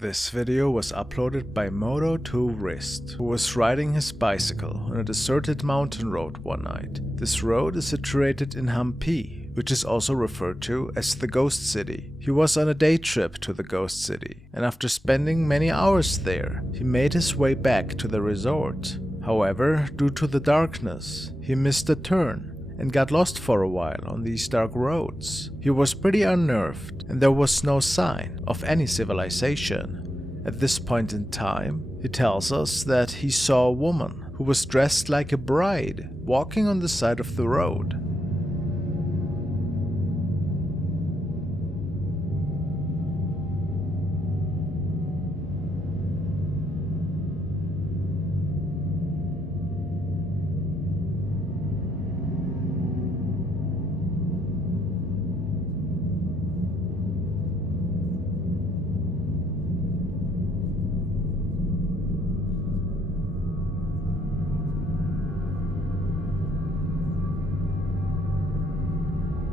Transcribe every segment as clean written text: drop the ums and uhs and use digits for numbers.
This video was uploaded by Moto2Wrist, who was riding his bicycle on a deserted mountain road one night. This road is situated in Hampi, which is also referred to as the Ghost City. He was on a day trip to the Ghost City, and after spending many hours there, he made his way back to the resort. However, due to the darkness, he missed a turn and got lost for a while on these dark roads. He was pretty unnerved, and there was no sign of any civilization. At this point in time, he tells us that he saw a woman who was dressed like a bride walking on the side of the road.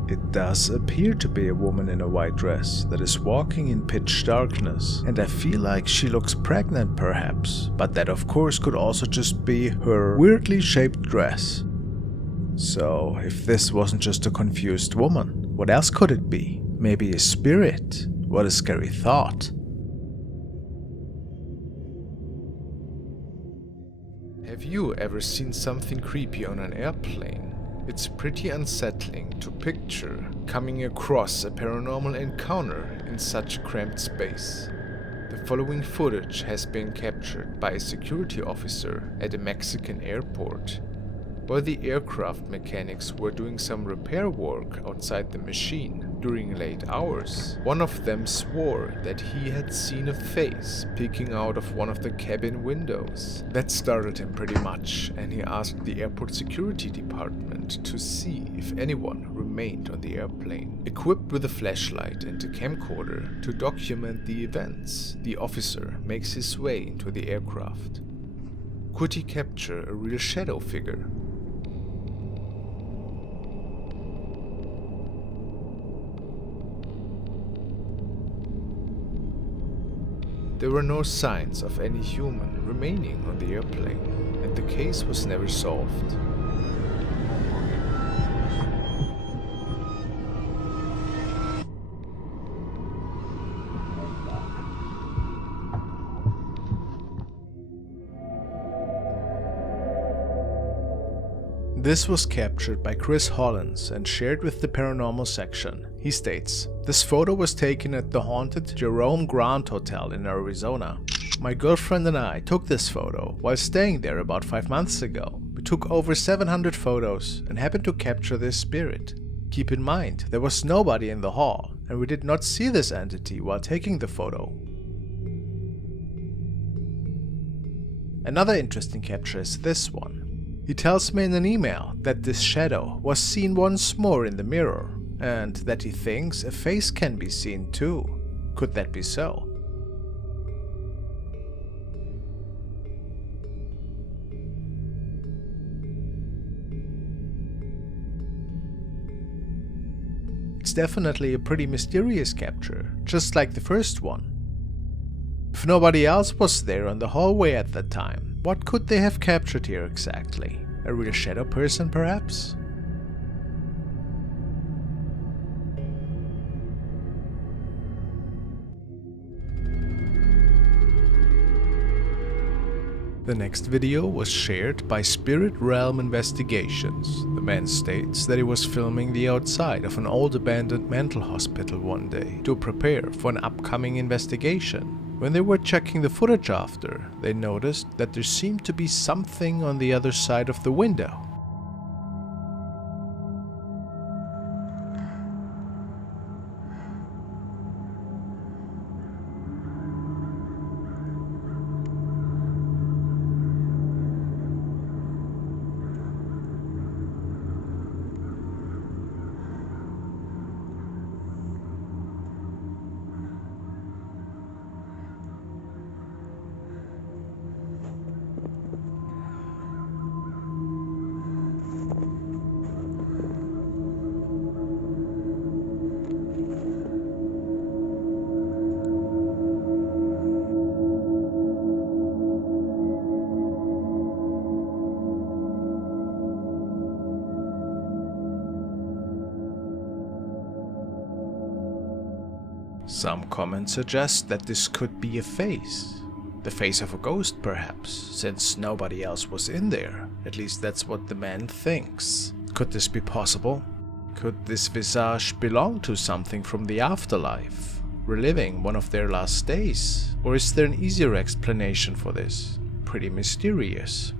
It does appear to be a woman in a white dress that is walking in pitch darkness, and I feel like she looks pregnant perhaps, but that of course could also just be her weirdly shaped dress. So if this wasn't just a confused woman, what else could it be? Maybe a spirit? What a scary thought. Have you ever seen something creepy on an airplane? It's pretty unsettling to picture coming across a paranormal encounter in such a cramped space. The following footage has been captured by a security officer at a Mexican airport. While the aircraft mechanics were doing some repair work outside the machine during late hours, one of them swore that he had seen a face peeking out of one of the cabin windows. That startled him pretty much, and he asked the airport security department to see if anyone remained on the airplane. Equipped with a flashlight and a camcorder to document the events, the officer makes his way into the aircraft. Could he capture a real shadow figure? There were no signs of any human remaining on the airplane, and the case was never solved. This was captured by Chris Hollins and shared with the paranormal section. He states, "This photo was taken at the haunted Jerome Grand Hotel in Arizona. My girlfriend and I took this photo while staying there about 5 months ago. We took over 700 photos and happened to capture this spirit. Keep in mind, there was nobody in the hall, and we did not see this entity while taking the photo." Another interesting capture is this one. He tells me in an email that this shadow was seen once more in the mirror, and that he thinks a face can be seen too. Could that be so? It's definitely a pretty mysterious capture, just like the first one. If nobody else was there on the hallway at that time, what could they have captured here exactly? A real shadow person, perhaps? The next video was shared by Spirit Realm Investigations. The man states that he was filming the outside of an old abandoned mental hospital one day to prepare for an upcoming investigation. When they were checking the footage after, they noticed that there seemed to be something on the other side of the window. Some comments suggest that this could be a face. The face of a ghost perhaps, since nobody else was in there. At least that's what the man thinks. Could this be possible? Could this visage belong to something from the afterlife, reliving one of their last days? Or is there an easier explanation for this? Pretty mysterious.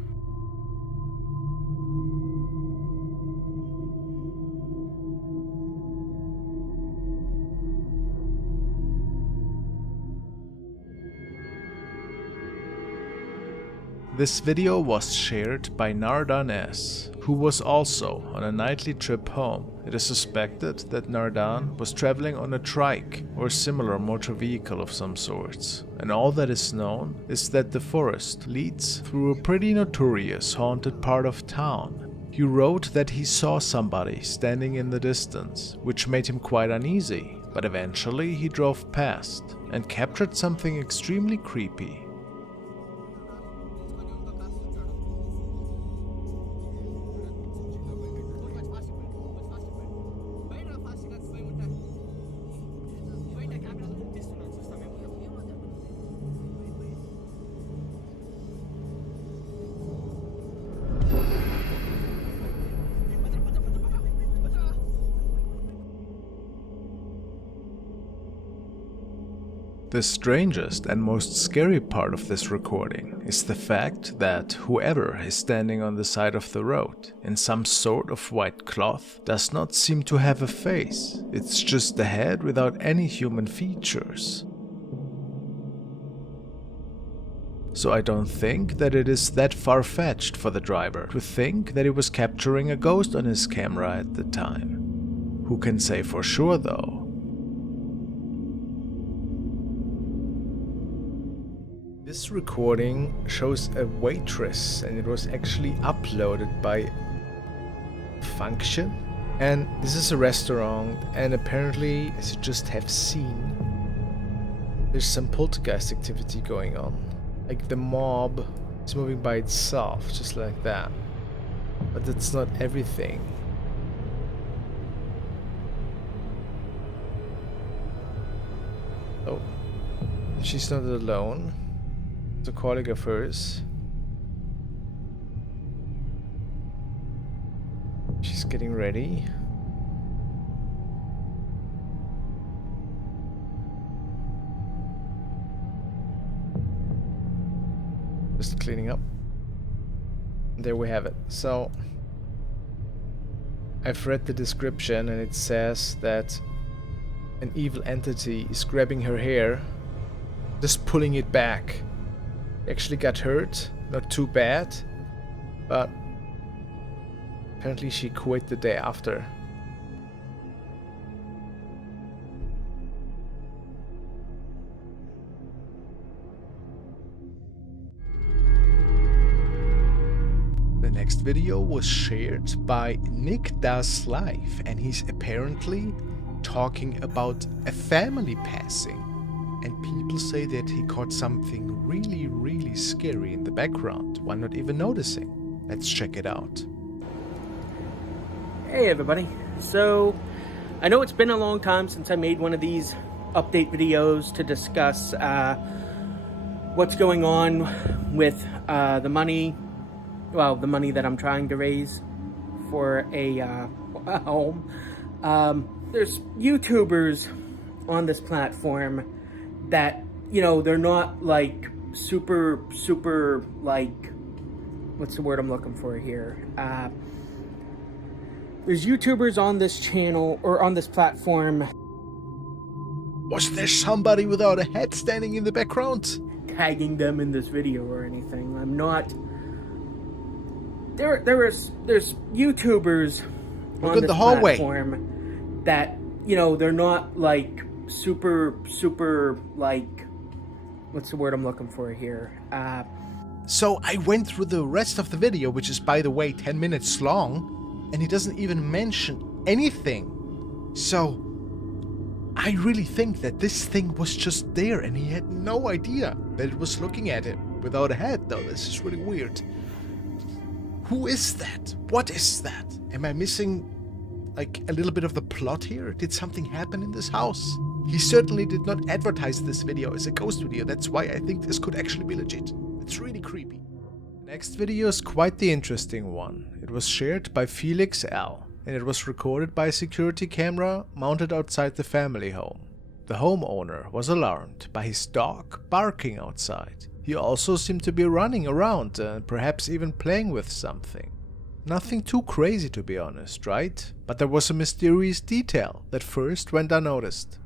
This video was shared by Nardan S, who was also on a nightly trip home. It is suspected that Nardan was traveling on a trike or similar motor vehicle of some sorts, and all that is known is that the forest leads through a pretty notorious haunted part of town. He wrote that he saw somebody standing in the distance, which made him quite uneasy, but eventually he drove past and captured something extremely creepy. The strangest and most scary part of this recording is the fact that whoever is standing on the side of the road in some sort of white cloth does not seem to have a face. It's just a head without any human features. So I don't think that it is that far-fetched for the driver to think that he was capturing a ghost on his camera at the time. Who can say for sure though? This recording shows a waitress, and it was actually uploaded by Function. And this is a restaurant, and apparently, as you just have seen, there's some poltergeist activity going on. Like the mob is moving by itself, just like that. But that's not everything. Oh, she's not alone. A colleague of hers. She's getting ready. Just cleaning up. There we have it. So I've read the description and it says that an evil entity is grabbing her hair, just pulling it back. Actually got hurt, not too bad, but apparently she quit the day after. The next video was shared by Nick Does Life, and he's apparently talking about a family passing. And people say that he caught something really scary in the background while not even noticing. Let's check it out. Hey everybody. So, I know it's been a long time since I made one of these update videos to discuss what's going on with the money that I'm trying to raise for a home. There's YouTubers on this platform that, you know, they're not like super like, what's the word I'm looking for here? There's YouTubers on this channel or on this platform. Was there somebody without a head standing in the background? Tagging them in this video or anything. I'm not. There's YouTubers on this platform that, you know, they're not like super like, what's the word I'm looking for here? So I went through the rest of the video, which is by the way 10 minutes long, and he doesn't even mention anything. So I really think that this thing was just there and he had no idea that it was looking at him without a head, though. This is really weird. Who is that? What is that? Am I missing like a little bit of the plot here? Did something happen in this house? He certainly did not advertise this video as a ghost video, that's why I think this could actually be legit. It's really creepy. Next video is quite the interesting one. It was shared by Felix L. and it was recorded by a security camera mounted outside the family home. The homeowner was alarmed by his dog barking outside. He also seemed to be running around and perhaps even playing with something. Nothing too crazy to be honest, right? But there was a mysterious detail that first went unnoticed.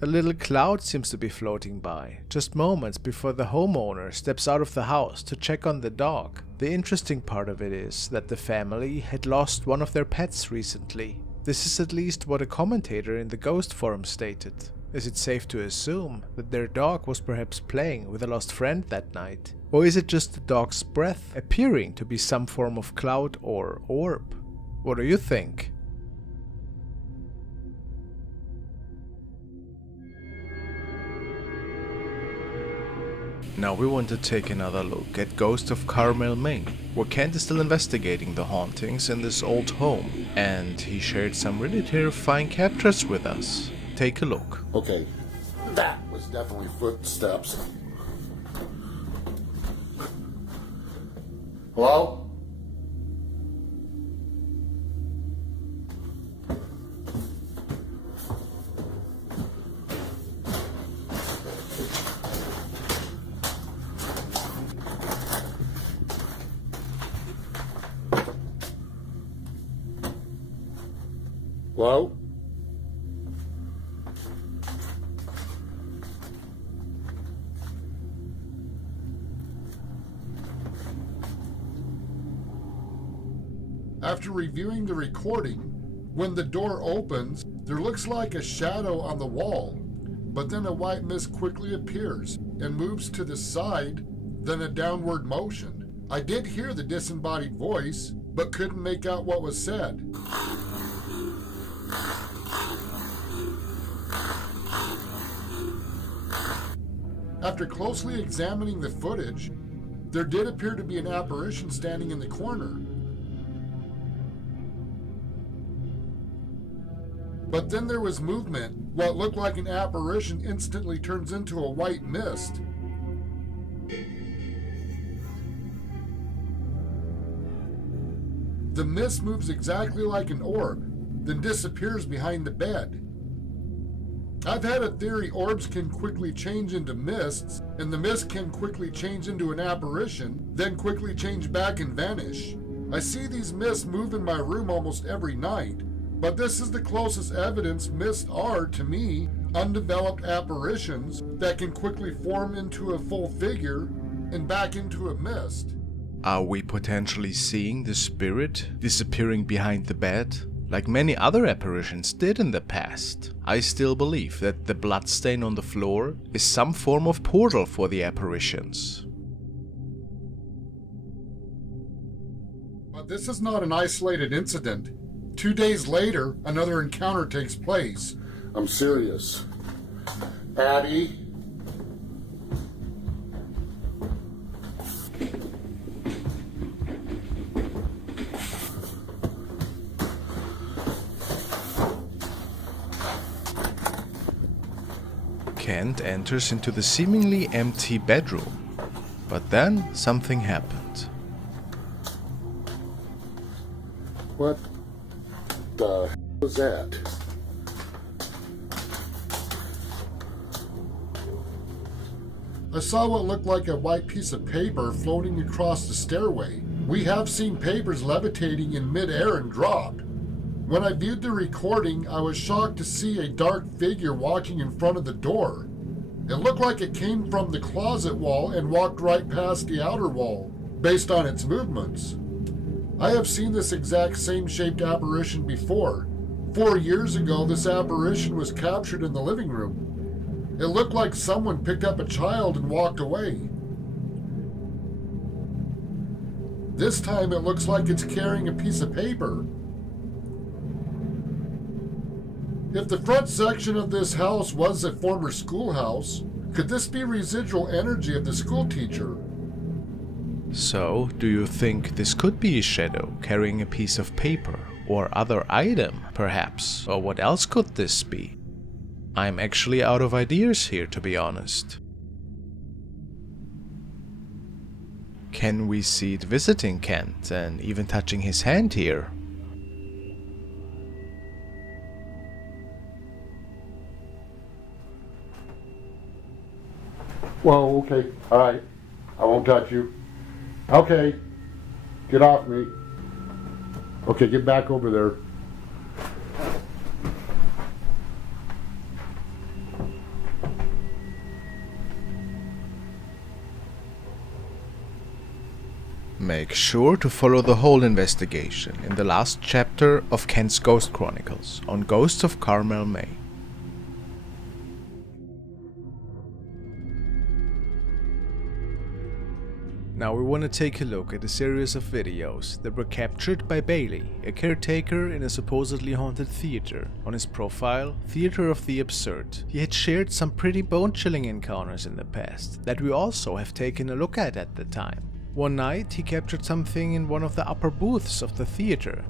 A little cloud seems to be floating by, just moments before the homeowner steps out of the house to check on the dog. The interesting part of it is that the family had lost one of their pets recently. This is at least what a commentator in the ghost forum stated. Is it safe to assume that their dog was perhaps playing with a lost friend that night? Or is it just the dog's breath appearing to be some form of cloud or orb? What do you think? Now we want to take another look at Ghost of Carmel, Maine, where Kent is still investigating the hauntings in this old home, and he shared some really terrifying captures with us. Take a look. Okay, that was definitely footsteps. Hello? Hello? After reviewing the recording, when the door opens, there looks like a shadow on the wall, but then a white mist quickly appears and moves to the side, then a downward motion. I did hear the disembodied voice, but couldn't make out what was said. After closely examining the footage, there did appear to be an apparition standing in the corner. But then there was movement. What looked like an apparition instantly turns into a white mist. The mist moves exactly like an orb, then disappears behind the bed. I've had a theory orbs can quickly change into mists, and the mist can quickly change into an apparition, then quickly change back and vanish. I see these mists move in my room almost every night, but this is the closest evidence mists are, to me, undeveloped apparitions that can quickly form into a full figure and back into a mist. Are we potentially seeing the spirit disappearing behind the bed? Like many other apparitions did in the past. I still believe that the bloodstain on the floor is some form of portal for the apparitions. But this is not an isolated incident. 2 days later, another encounter takes place. I'm serious. Abby? Kent enters into the seemingly empty bedroom, but then something happened. What the hell was that? I saw what looked like a white piece of paper floating across the stairway. We have seen papers levitating in midair and drop. When I viewed the recording, I was shocked to see a dark figure walking in front of the door. It looked like it came from the closet wall and walked right past the outer wall, based on its movements. I have seen this exact same shaped apparition before. 4 years ago, this apparition was captured in the living room. It looked like someone picked up a child and walked away. This time it looks like it's carrying a piece of paper. If the front section of this house was a former schoolhouse, Could this be residual energy of the school teacher? So, do you think this could be a shadow carrying a piece of paper or other item, perhaps? Or what else could this be? I'm actually out of ideas here, to be honest. Can we see it visiting Kent and even touching his hand here? Whoa, okay, all right. I won't touch you. Okay, get off me. Okay, get back over there. Make sure to follow the whole investigation in the last chapter of Kent's Ghost Chronicles on Ghosts of Carmel, Maine. Now we want to take a look at a series of videos that were captured by Bailey, a caretaker in a supposedly haunted theater. On his profile, Theater of the Absurd, he had shared some pretty bone-chilling encounters in the past that we also have taken a look at the time. One night he captured something in one of the upper booths of the theater.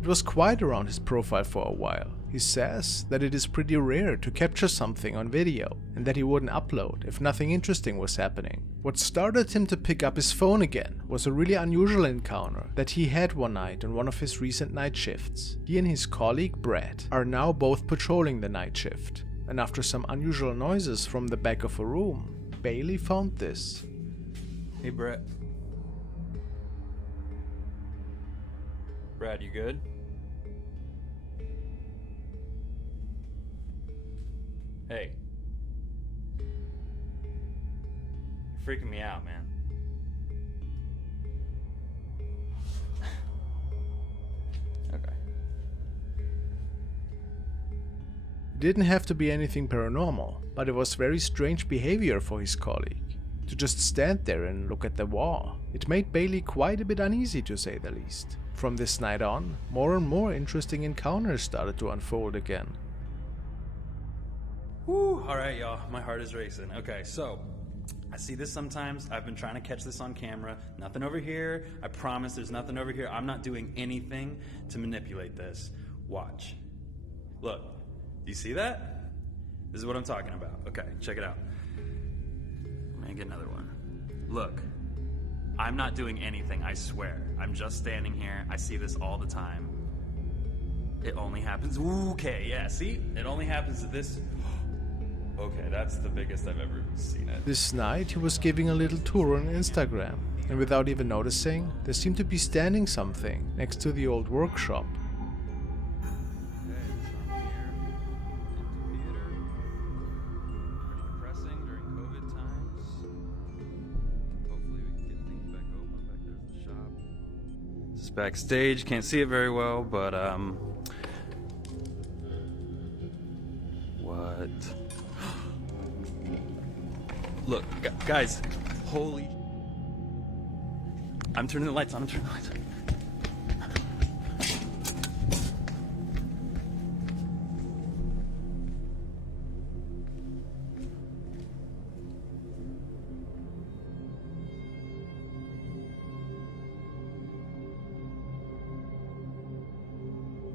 It was quiet around his profile for a while. He says that it is pretty rare to capture something on video and that he wouldn't upload if nothing interesting was happening. What started him to pick up his phone again was a really unusual encounter that he had one night on one of his recent night shifts. He and his colleague Brad are now both patrolling the night shift, and after some unusual noises from the back of a room, Bailey found this. Hey, Brad. Brad, you good? Hey. You're freaking me out, man. Okay. It didn't have to be anything paranormal, but it was very strange behavior for his colleague. To just stand there and look at the wall. It made Bailey quite a bit uneasy, to say the least. From this night on, more and more interesting encounters started to unfold again. Whew, alright y'all, my heart is racing. Okay, so, I see this sometimes. I've been trying to catch this on camera. Nothing over here. I promise there's nothing over here. I'm not doing anything to manipulate this. Watch. Look, do you see that? This is what I'm talking about. Okay, check it out. I'm gonna get another one. Look, I'm not doing anything, I swear. I'm just standing here. I see this all the time. It only happens. Okay, yeah, see? It only happens to this. Okay, that's the biggest I've ever seen it. This night he was giving a little tour on Instagram, and without even noticing, there seemed to be standing something next to the old workshop. Backstage, can't see it very well, but what? Look, guys, holy, I'm turning the lights on.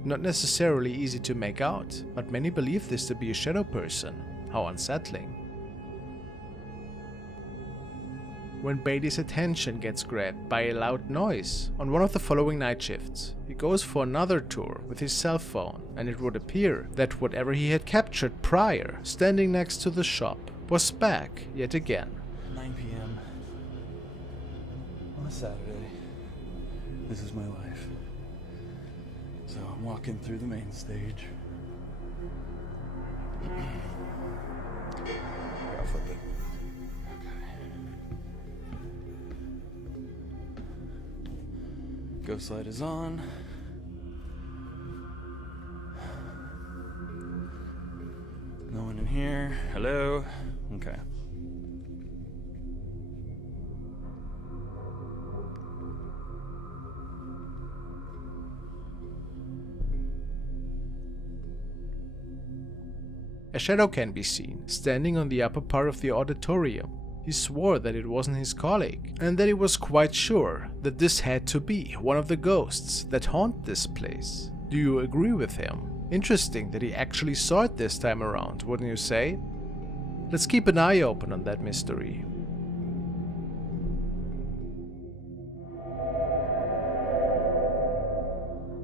Not necessarily easy to make out, but many believe this to be a shadow person. How unsettling. When Bailey's attention gets grabbed by a loud noise on one of the following night shifts, he goes for another tour with his cell phone, and it would appear that whatever he had captured prior, standing next to the shop, was back yet again. 9 p.m. on a Saturday. This is my life. So I'm walking through the main stage. I'll flip it. Ghost light is on. No one in here. Hello? Okay. A shadow can be seen, standing on the upper part of the auditorium. He swore that it wasn't his colleague, and that he was quite sure that this had to be one of the ghosts that haunt this place. Do you agree with him? Interesting that he actually saw it this time around, wouldn't you say? Let's keep an eye open on that mystery.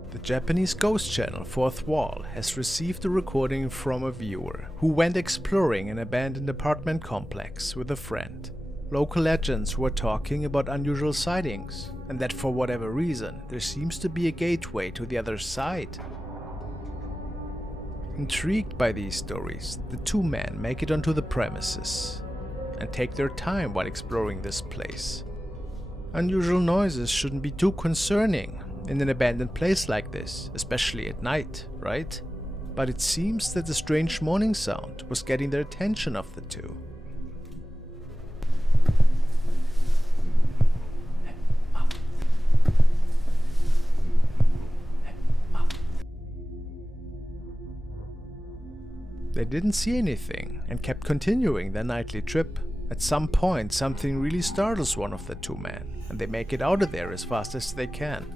The Japanese ghost channel Fourth Wall has received a recording from a viewer who went exploring an abandoned apartment complex with a friend. Local legends were talking about unusual sightings, and that for whatever reason there seems to be a gateway to the other side. Intrigued by these stories, the two men make it onto the premises and take their time while exploring this place. Unusual noises shouldn't be too concerning in an abandoned place like this, especially at night, right? But it seems that the strange moaning sound was getting the attention of the two. They didn't see anything and kept continuing their nightly trip. At some point, something really startles one of the two men, and they make it out of there as fast as they can.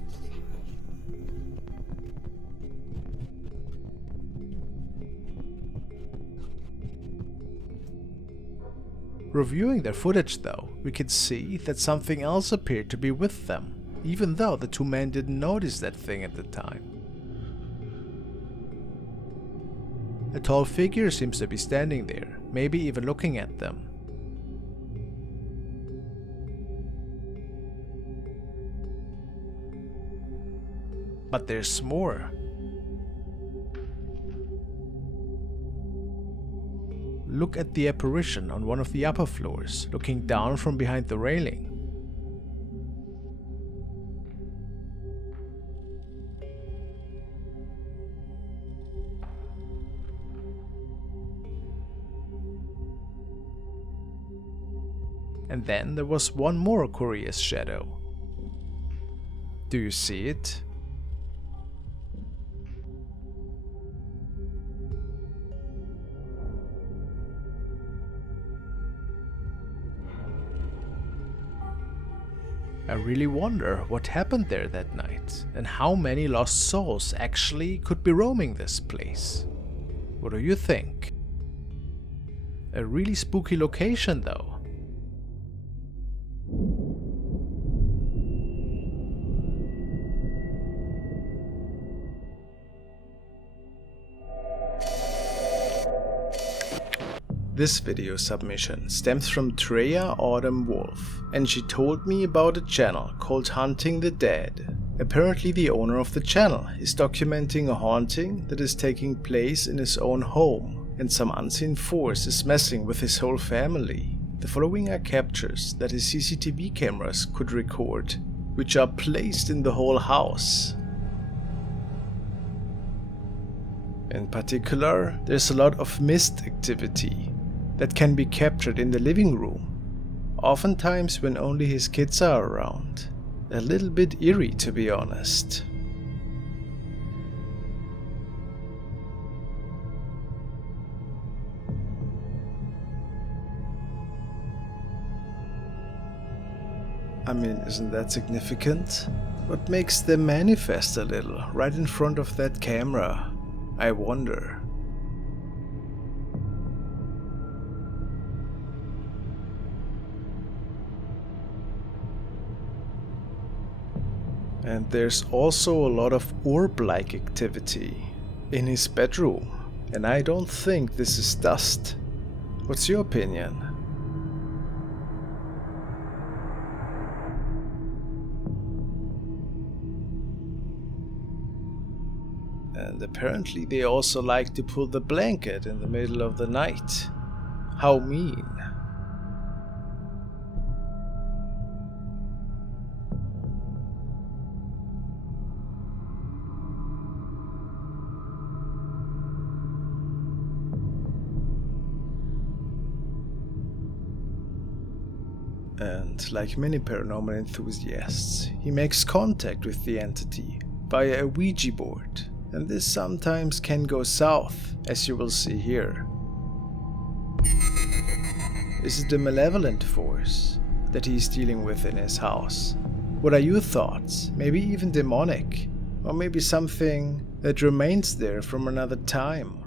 Reviewing their footage though, we could see that something else appeared to be with them, even though the two men didn't notice that thing at the time. A tall figure seems to be standing there, maybe even looking at them. But there's more. Look at the apparition on one of the upper floors, looking down from behind the railing. And then there was one more curious shadow. Do you see it? I really wonder what happened there that night, and how many lost souls actually could be roaming this place. What do you think? A really spooky location though. This video submission stems from Treya Autumn Wolf, and she told me about a channel called Hunting the Dead. Apparently the owner of the channel is documenting a haunting that is taking place in his own home, and some unseen force is messing with his whole family. The following are captures that his CCTV cameras could record, which are placed in the whole house. In particular, there's a lot of mist activity that can be captured in the living room, oftentimes when only his kids are around. A little bit eerie, to be honest. I mean, isn't that significant? What makes them manifest a little right in front of that camera? I wonder. And there's also a lot of orb-like activity in his bedroom, and I don't think this is dust. What's your opinion? And apparently they also like to pull the blanket in the middle of the night. How mean. And like many paranormal enthusiasts, he makes contact with the entity via a Ouija board, and this sometimes can go south, as you will see here. Is it a malevolent force that he's dealing with in his house? What are your thoughts? Maybe even demonic? Or maybe something that remains there from another time?